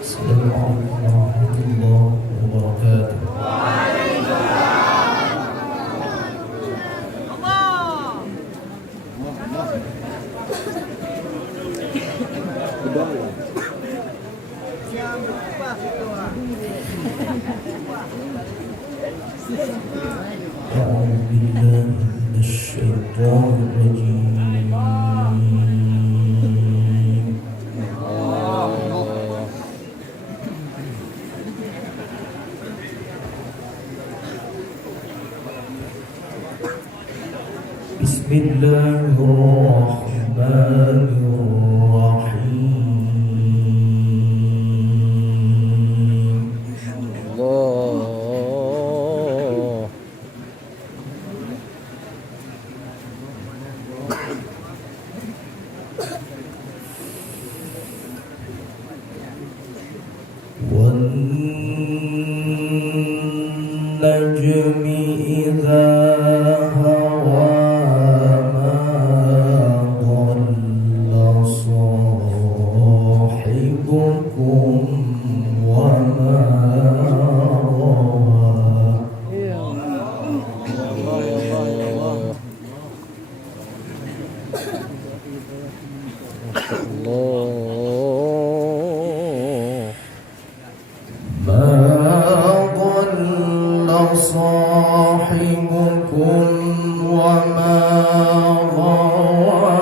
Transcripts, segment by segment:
Assalamualaikum warahmatullahi wabarakatuh. أعوذ بالله من الشيطان الرجيم. بسم الله الرحمن الرحيم. الله والنجم إذا هوى ما ضل صاحبكم وما غوى. الله ما ضل صاحبكم وما غوى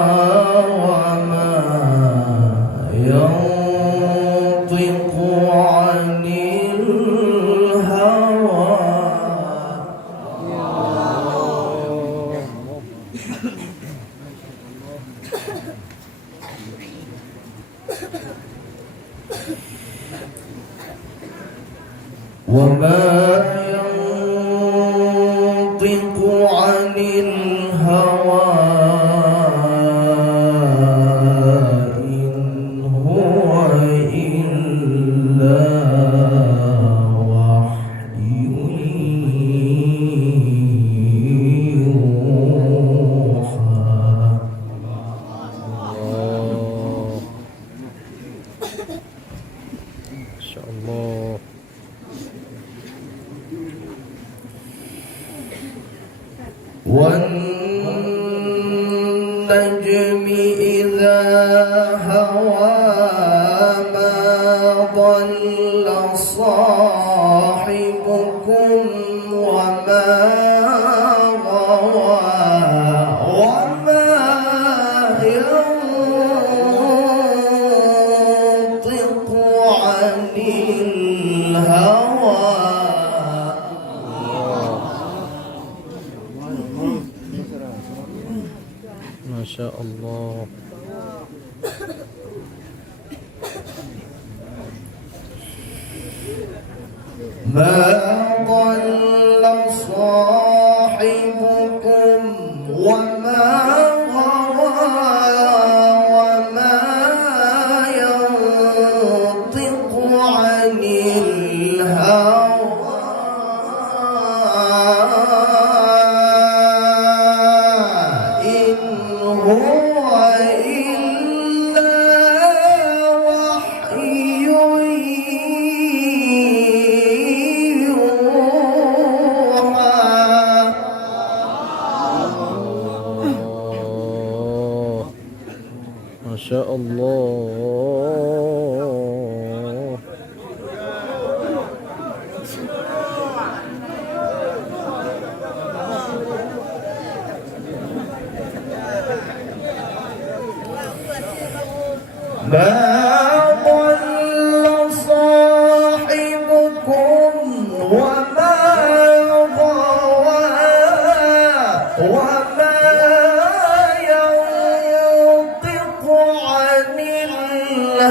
وما ينطق عن الهوى. وما ينطق عن الهوى إن هو إلا وحي يوحى. ما شاء الله والنجم إذا هوى ما ضل صاحبكم وما غوى وما ينطق عن الهوى. ما شاء الله ما ضل صاحبكم وما غوى وما ينطق عن الهوى إن هو إلا وحي ما شاء الله ما ضل صاحبكم وما غوى وما ينطق عن الهوى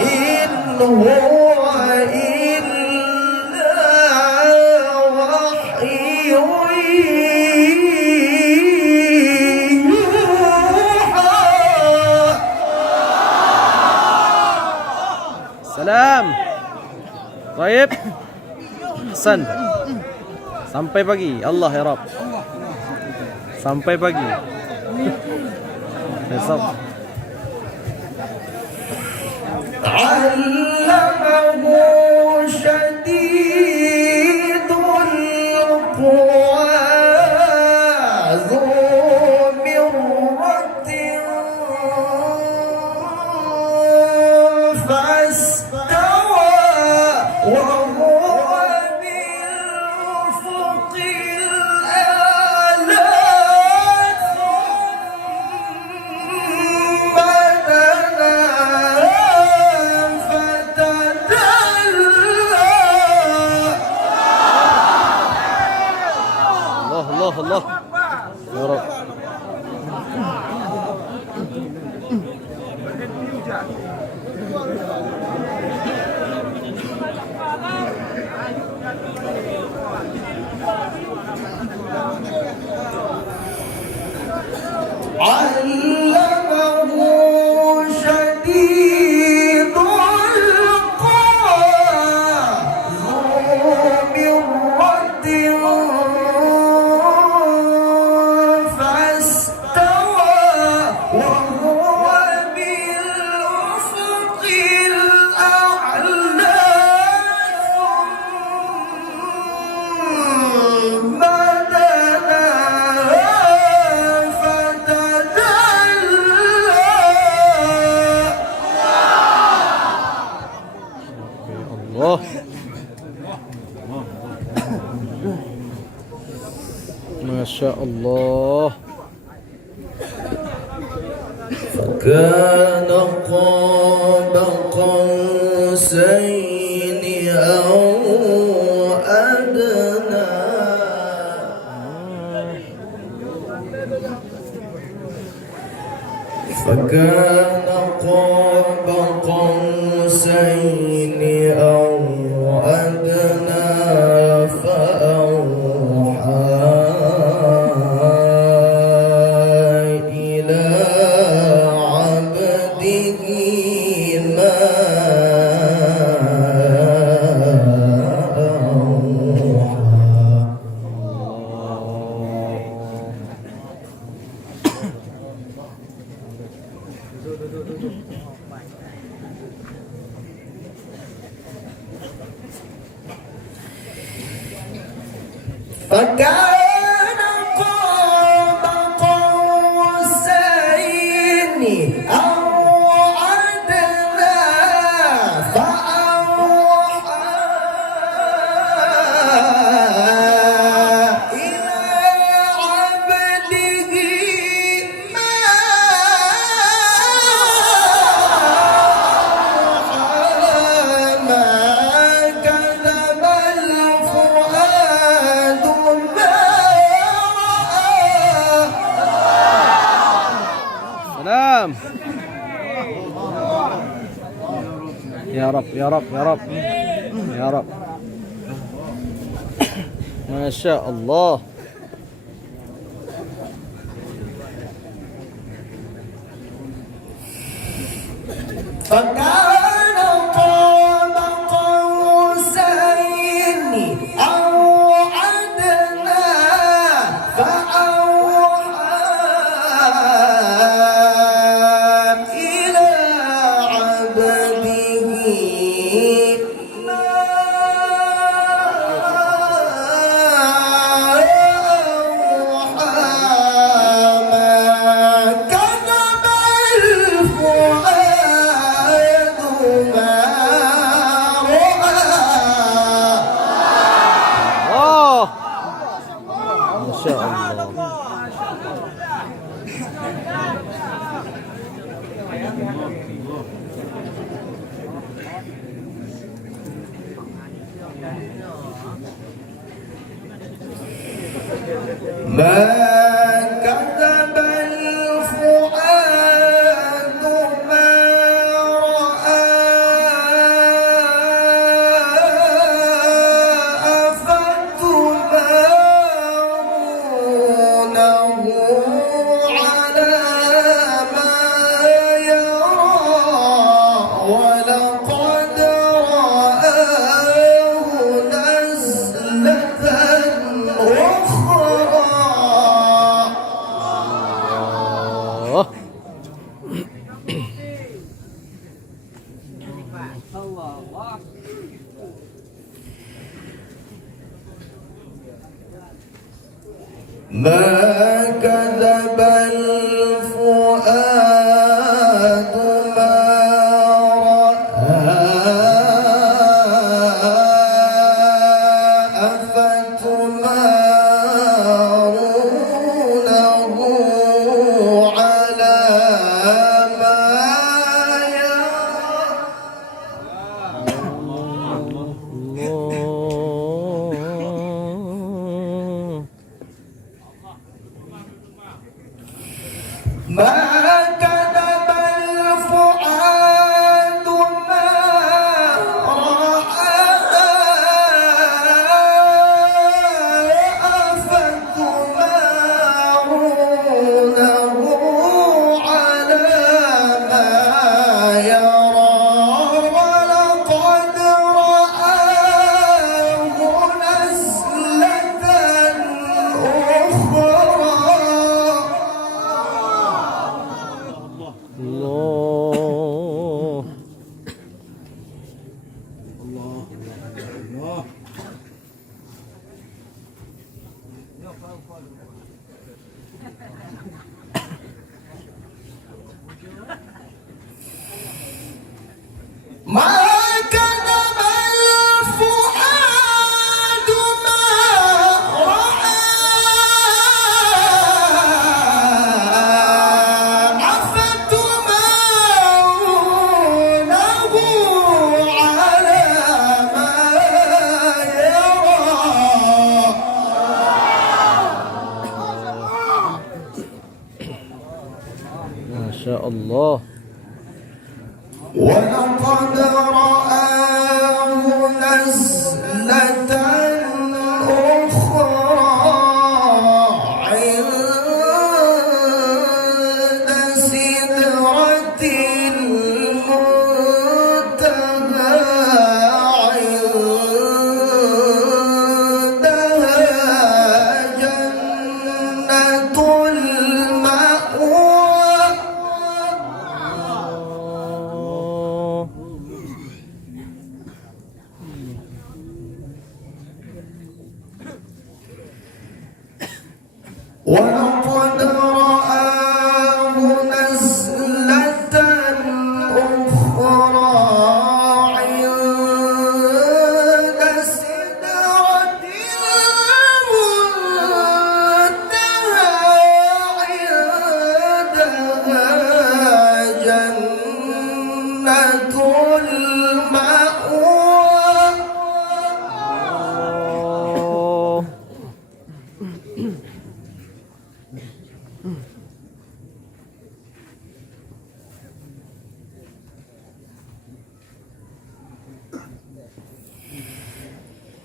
إن هو إلا وحي Salam. Baik. Hasan. Sampai pagi. Allah ya Rabb. Sampai pagi. صبر. علمه شديد القوى ذو مرة فاستوى وهو بالأفق الأعلى ثم دنا فتدلى. الله الله الله يا رب. علمه شديد القوى ذو مرة فاستوى وهو بالأفق الأعلى ثم دنا الله. ما شاء الله. فكان قاب قوسين أو أدنى. فكان قاب قوسين أو أدنى فأوحى إلى عبده ما فكان قاب قوسين أو أدنى فأوحى إلى عبده ما أوحى ما كذب الفؤاد ما سلام. يا رب يا رب يا رب يا رب. ما شاء الله. فكان قاب قوسين أو أدنى فأوحى إلى عبده ما أوحى ما كذب الفؤاد Allah. ما كذب الفؤاد ما رأى أفتمارونه على ما يرى ما كذب الفؤاد ما رأى أفتمارونه على ما يرى ولقد رآه نزلة أخرى ما كذب الفؤاد ما رأى أفتمارونه على ما يرى ما شاء الله. ولقد رآه نزلة أخرى عند سدرة المنتهى عندها جنة المأوى ولقد رآه نزلة أخرى عند سدرة المنتهى عندها جنة المأوى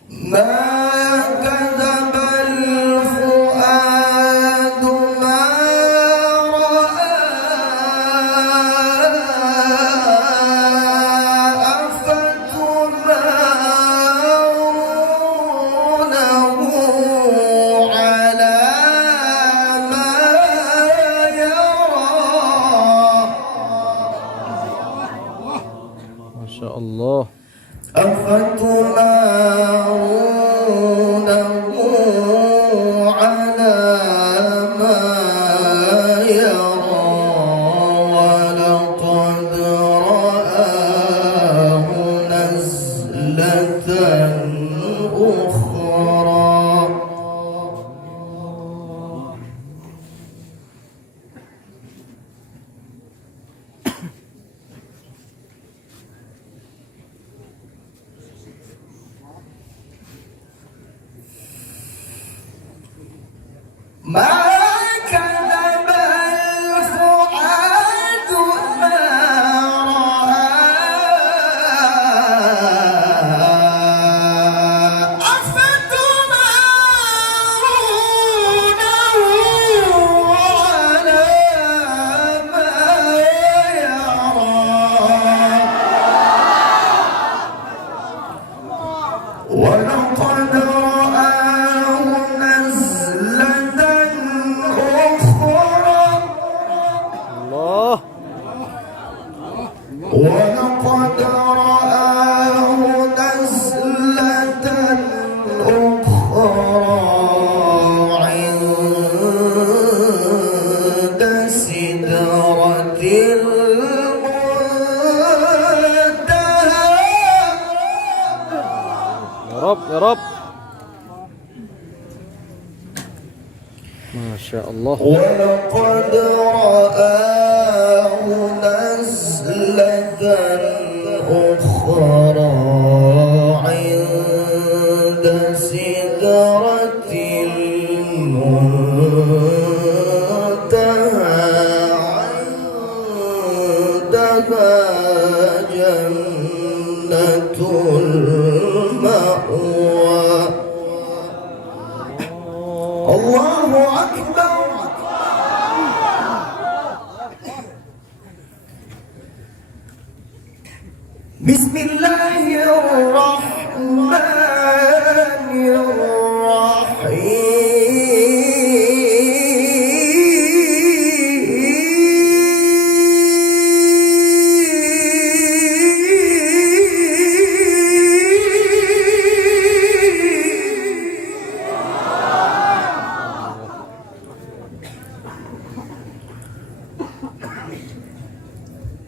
ما كذب الفؤاد ما رأى أفتمارونه على ما يرى ما شاء الله. أفتمارونه على ما يرى ولقد رآه نزلة أخرى رب. ما شاء الله. ولقد رآه نزلة أخرى عند سدرة المنتهى عندها جنة المأوى. الله أكبر. بسم الله الرحمن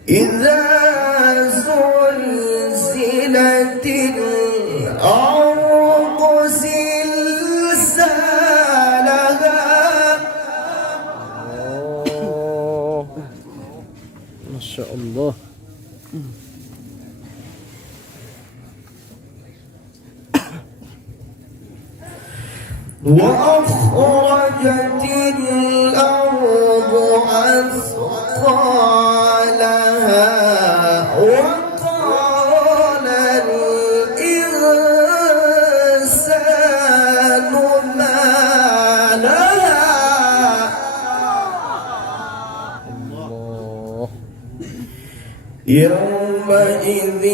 إذا زلزلت الأرض زلزالها. ما شاء الله. وأخرجت الأرض أثقالها وقال الإنسان ما لها الله. يومئذ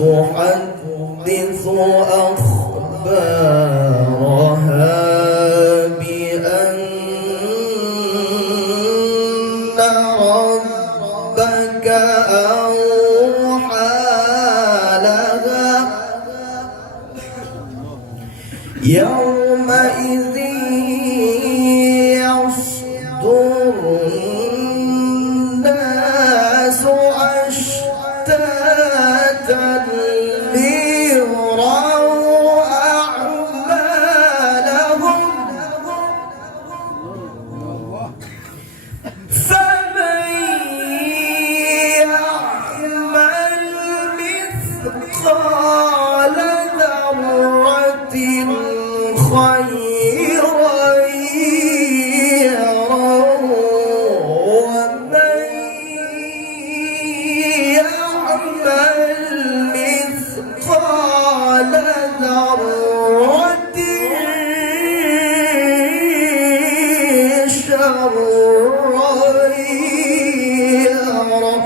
تحدث أخبارها بأن ربك أوحى لها. يومئذ يصدر الناس أشتاتا ليروا أعمالهم. فمن يعمل مثقال ذرة خيرا يره ومن يعمل مثقال ذرة شرا يره.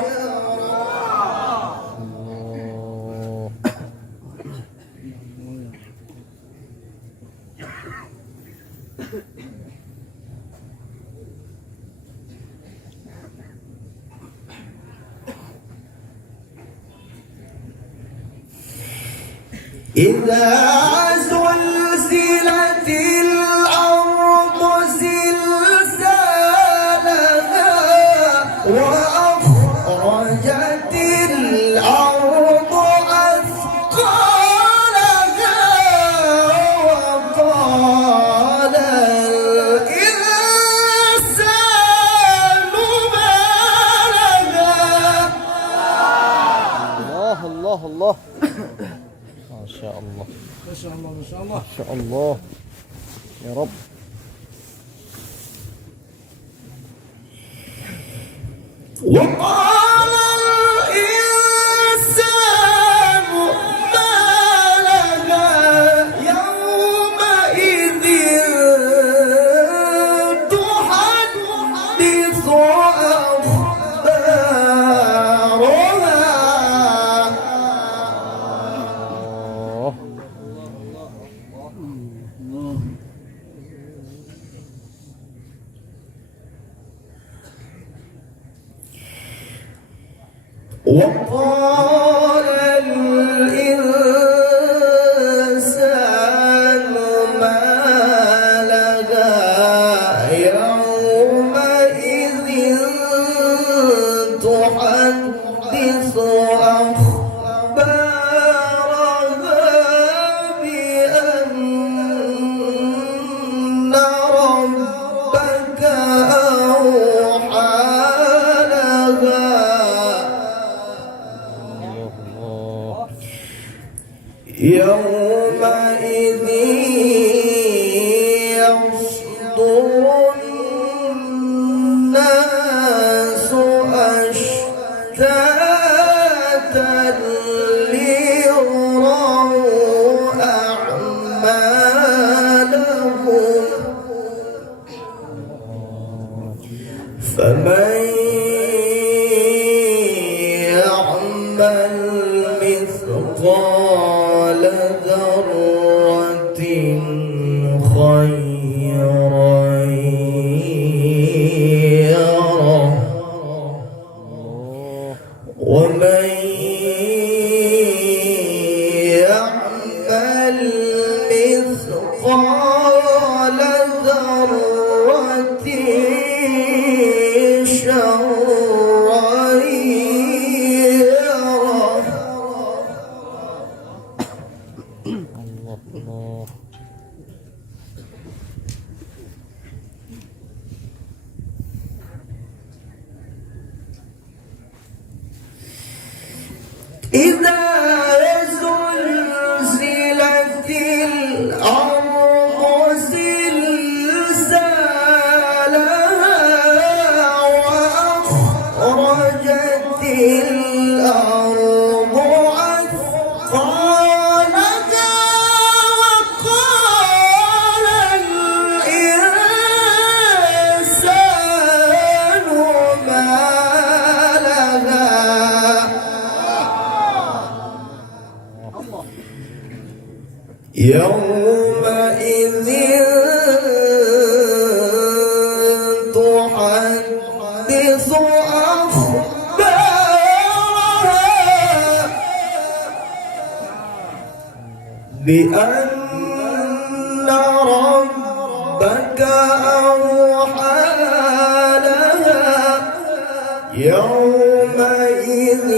إذا زلزلت الأرض زلزالها وأخرجت الأرض أثقالها وقال الإنسان ما لها. الله الله الله. ما شاء الله. ما شاء الله ما شاء الله. ما شاء الله يا رب. وقال الإنسان ما لها يومئذ تحدث وقال الإنسان ما لها يومئذ تحدث أخبارها فمن يعمل مثقال ذرة خيرا يره ومن يعمل مثقال ذرة شرا يره. الله. إذا زلزلت الأرض زلزالها وأخرجت الأرض أثقالها وقال الإنسان ما لها يومئذ تحدث أخبارها بأن ربك أوحى لها يومئذ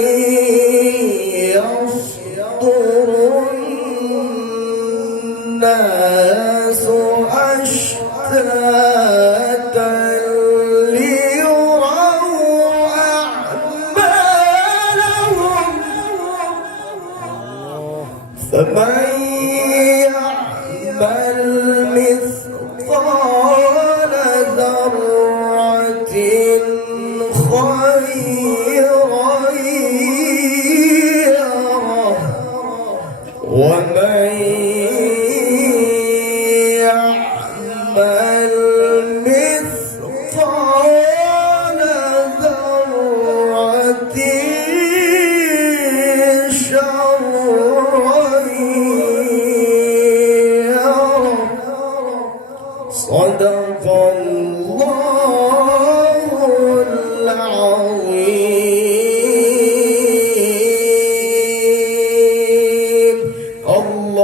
يصدر الناس أشتاتا ليروا أعمالهم فمن يعمل مثقال